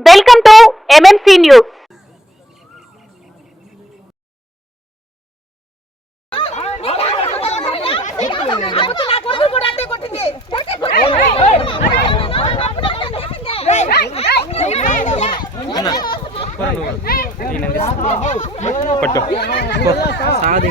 Welcome to MMC news పట్టు. సాధి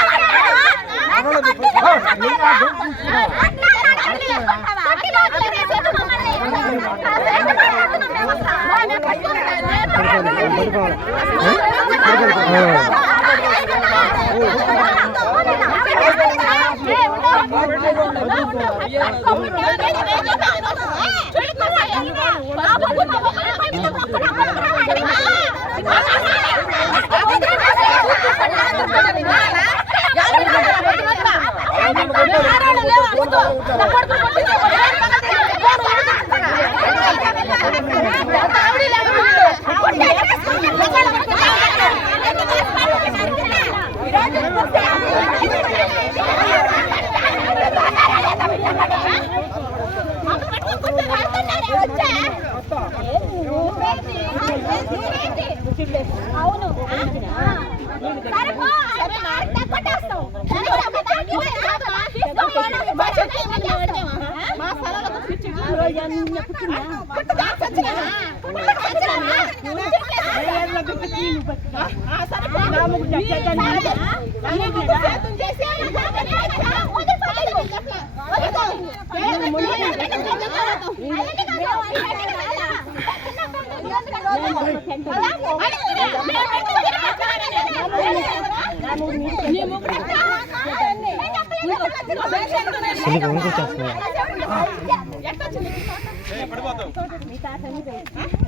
సరే పో, అరే మాడితే కొట్టేస్తాం. సరే, మా స్థలాలకు పిచ్చిగా. కొట్టుదా, చచ్చిగా. కొట్టుదా, చచ్చిగా. ఆ, సరే పో. నీ సరే. నీకు సేద్యం చేసి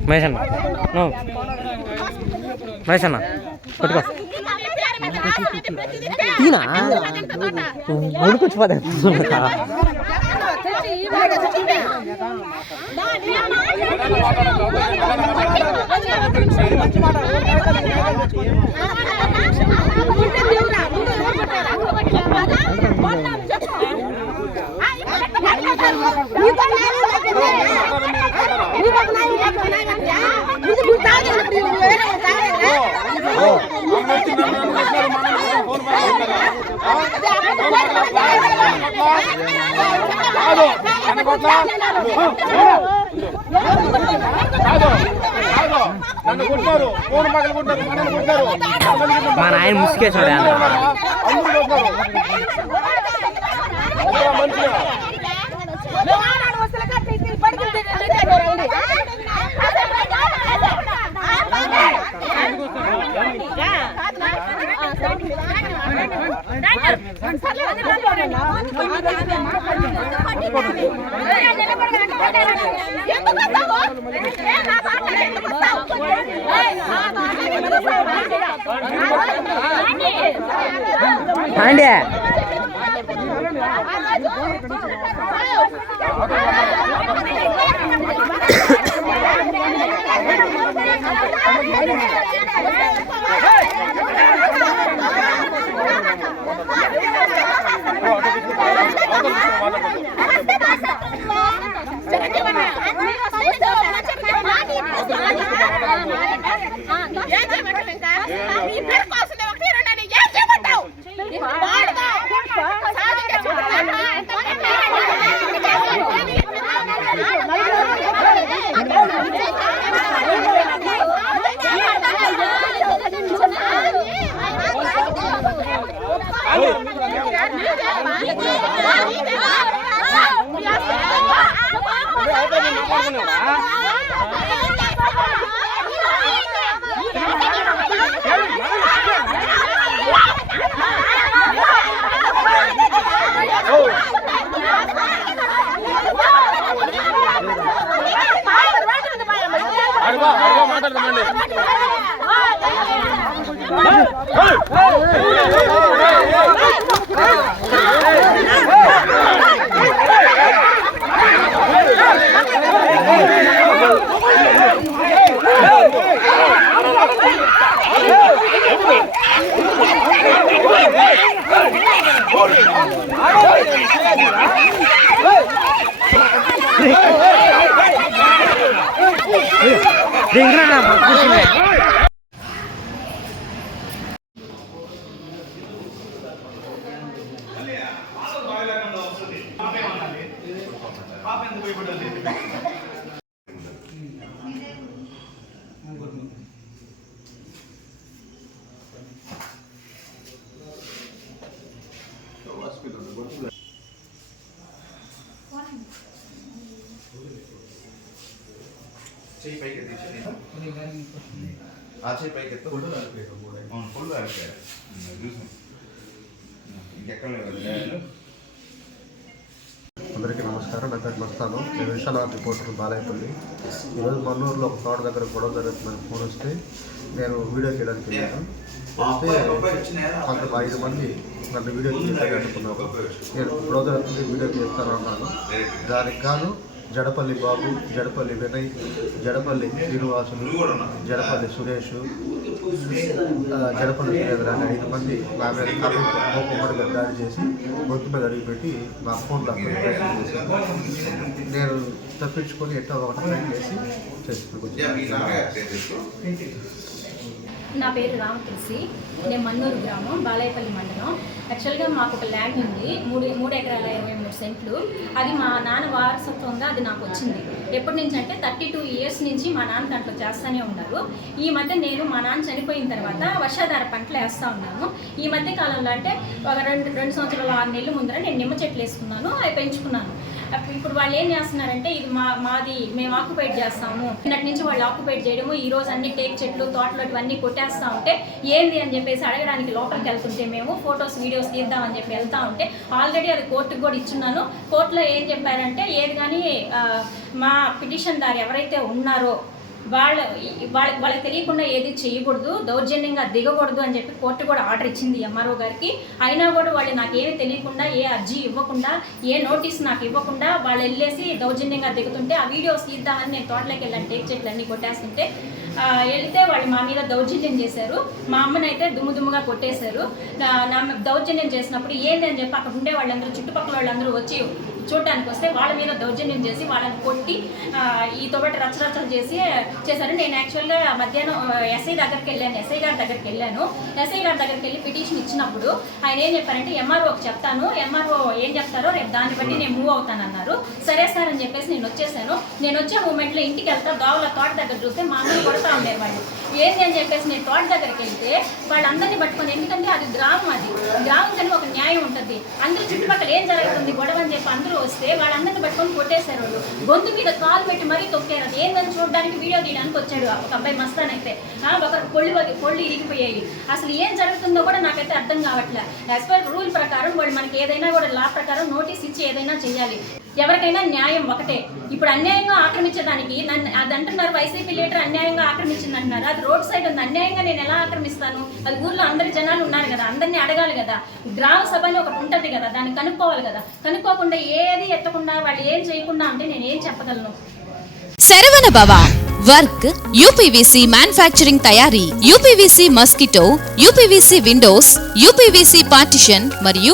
మహేష్ అన్న. మహేష్ అన్న పట్టుకో తీనా? వణుకొచ్చిపోతే నన్ను కొట్టారు ఫోన్ పగలు కొట్టారు మనల్ని కొట్టారు మా నాయన ముసుకేసాడు అన్న మా నాయన ముసుకేశాడు మంచిగా பாண்டிய. பண்ணுவா மாட்டாடு ringra na ఆ చెయ్యి పైకి ఎత్తు. అవును ఫుల్ ఆరిపోయారు చూసాం. ఇంకెక్కడ లేదు. అందరికీ నమస్కారం. నా పేరు మస్తాను నేను విశ్వనాథ్ రిపోర్టర్ బాలాయపల్లి ఈరోజు మన్నూరులో ఒక తోట దగ్గర గొడవ జరుగుతుందని ఫోన్ వస్తే నేను వీడియో చేయడానికి వెళ్ళాను. వస్తే ఐదు మంది నన్ను వీడియో తీయాలని అనుకున్నారు నేను గొడవ జరుగుతుంది వీడియో తీస్తాను అన్నాను. దానికి కాను జడపల్లి బాబు జడపల్లి వినయ్ జడపల్లి శ్రీనివాసులు జడపల్లి సురేష్ జడపల్లి సురేంద్ర అనే ఐదు మంది నా మీద దాడి చేసి గొంతు మీద అడిగిపెట్టి నా ఫోన్ ప్రయత్నం నేను తప్పించుకొని ఎట్టో ఒకటి చేసి చేసుకుని నా పేరు రామతులసి. నేను మన్నూరు గ్రామం బాలాయపల్లి మండలం. యాక్చువల్గా మాకు ఒక ల్యాండ్ ఉంది. మూడు మూడు ఎకరాల ఇరవై మూడు సెంట్లు. అది మా నాన్న వారసత్వంగా అది నాకు వచ్చింది. ఎప్పటి నుంచి అంటే థర్టీ టూ ఇయర్స్ నుంచి మా నాన్న దాంట్లో చేస్తూనే ఉన్నారు. ఈ మధ్య నేను మా నాన్న చనిపోయిన తర్వాత వర్షాధార పంటలు వేస్తూ ఉన్నాను ఈ మధ్య కాలంలో అంటే ఒక రెండు రెండు సంవత్సరాలు ఆరు నెలల ముందర నేను నిమ్మ చెట్లు వేసుకున్నాను. అవి పెంచుకున్నాను. అప్పుడు ఇప్పుడు వాళ్ళు ఏం చేస్తున్నారంటే ఇది మా మాది మేము ఆక్యుపైట్ చేస్తాము. నిన్నటి నుంచి వాళ్ళు ఆక్యుపైట్ చేయడము ఈ రోజు అన్ని టేక్ చెట్లు తోటలు ఇవన్నీ కొట్టేస్తా ఉంటే ఏంది అని చెప్పేసి అడగడానికి లోపలికి వెళ్తుంటే మేము ఫొటోస్ వీడియోస్ తీద్దామని చెప్పి వెళ్తా ఉంటే ఆల్రెడీ అది కోర్టుకు కూడా ఇచ్చున్నాను. కోర్టులో ఏం చెప్పారంటే ఏది కానీ మా పిటిషన్ దారి ఎవరైతే ఉన్నారో వాళ్ళ వాళ్ళకి వాళ్ళకి తెలియకుండా ఏది చేయకూడదు దౌర్జన్యంగా దిగకూడదు అని చెప్పి కోర్టు కూడా ఆర్డర్ ఇచ్చింది ఎంఆర్ఓ గారికి. అయినా కూడా వాళ్ళు నాకు ఏమీ తెలియకుండా ఏ అర్జీ ఇవ్వకుండా ఏ నోటీస్ నాకు ఇవ్వకుండా వాళ్ళు వెళ్ళేసి దౌర్జన్యంగా దిగుతుంటే ఆ వీడియోస్ తీద్దామని నేను తోటలోకి వెళ్ళాను టేక్ చెట్లు అన్నీ కొట్టేస్తుంటే వెళితే వెళ్తే వాళ్ళు మా మీద దౌర్జన్యం చేశారు. మా అమ్మని అయితే దుమ్ము దుమ్ముగా కొట్టేశారు. నా- దౌర్జన్యం చేసినప్పుడు ఏంది అని చెప్పి అక్కడ ఉండే వాళ్ళందరూ చుట్టుపక్కల వాళ్ళందరూ వచ్చి చూడడానికి వస్తే వాళ్ళ మీద దౌర్జన్యం చేసి వాళ్ళని కొట్టి ఈ తోబట్టి రచ్చరచ్చలు చేసి చేశారు. నేను యాక్చువల్గా మధ్యాహ్నం ఎస్ఐ దగ్గరికి వెళ్ళాను. ఎస్ఐ గారి దగ్గరికి వెళ్ళాను. ఎస్ఐ గారి దగ్గరికి వెళ్ళి పిటిషన్ ఇచ్చినప్పుడు ఆయన ఏం చెప్పారంటే ఎంఆర్ఓకి చెప్తాను. ఎంఆర్ఓ ఏం చెప్తారో రేపు దాన్ని బట్టి నేను మూవ్ అవుతాను అన్నారు. సరే సార్ అని చెప్పేసి నేను వచ్చేసాను. నేను వచ్చే మూమెంట్లో ఇంటికి వెళ్తా దోవల తోట దగ్గర చూస్తే మా అమ్మ కొడతా ఉండేవాళ్ళు వాళ్ళు ఏంటి అని చెప్పేసి నేను తోట దగ్గరికి వెళ్తే వాళ్ళందరినీ పట్టుకొని ఎందుకంటే అది గ్రామం అది. గ్రామం కానీ ఒక న్యాయం ఉంటుంది. అందరి చుట్టుపక్కల ఏం జరుగుతుంది? గొడవ అని చెప్పి అందరూ వస్తే వాళ్ళందరిని పట్టుకొని కొట్టేశారు వాళ్ళు. గొంతు మీద కాలు పెట్టి మరీ తొక్కారు ఏందని చూడడానికి వీడియో తీయడానికి వచ్చాడు ఒక అబ్బాయి మస్తాన్ అయితే ఒకరు పొళ్ళు పొళ్ళు ఇరిగిపోయాయి. అసలు ఏం జరుగుతుందో కూడా నాకైతే అర్థం కావట్లే. యాజ్ పర్ రూల్ ప్రకారం వాళ్ళు మనకి ఏదైనా కూడా లా ప్రకారం నోటీస్ ఇచ్చి ఏదైనా చేయాలి. ఎవరికైనా న్యాయం ఒకటే. ఇప్పుడు అన్యాయంగా ఆక్రమించడానికి నన్ను అది అంటున్నారు వైసీపీ లీడర్ అన్యాయంగా ఆక్రమించింది అంటున్నారు అది రోడ్ సైడ్ ఉంది. అన్యాయంగా నేను ఎలా ఆక్రమిస్తాను? అది ఊర్లో అందరి జనాలు ఉన్నారు కదా అందరినీ అడగాలి కదా. గ్రామ సభ అని ఒకటి ఉంటుంది కదా దాన్ని కనుక్కోవాలి కదా. కనుక్కోకుండా ఏది ఎత్తకుండా వాళ్ళు ఏం చేయకుండా అంటే నేను ఏం చెప్పగలను? Saravana Bhava work UPVC manufacturing తయారీ UPVC mosquito UPVC windows UPVC partition మరియు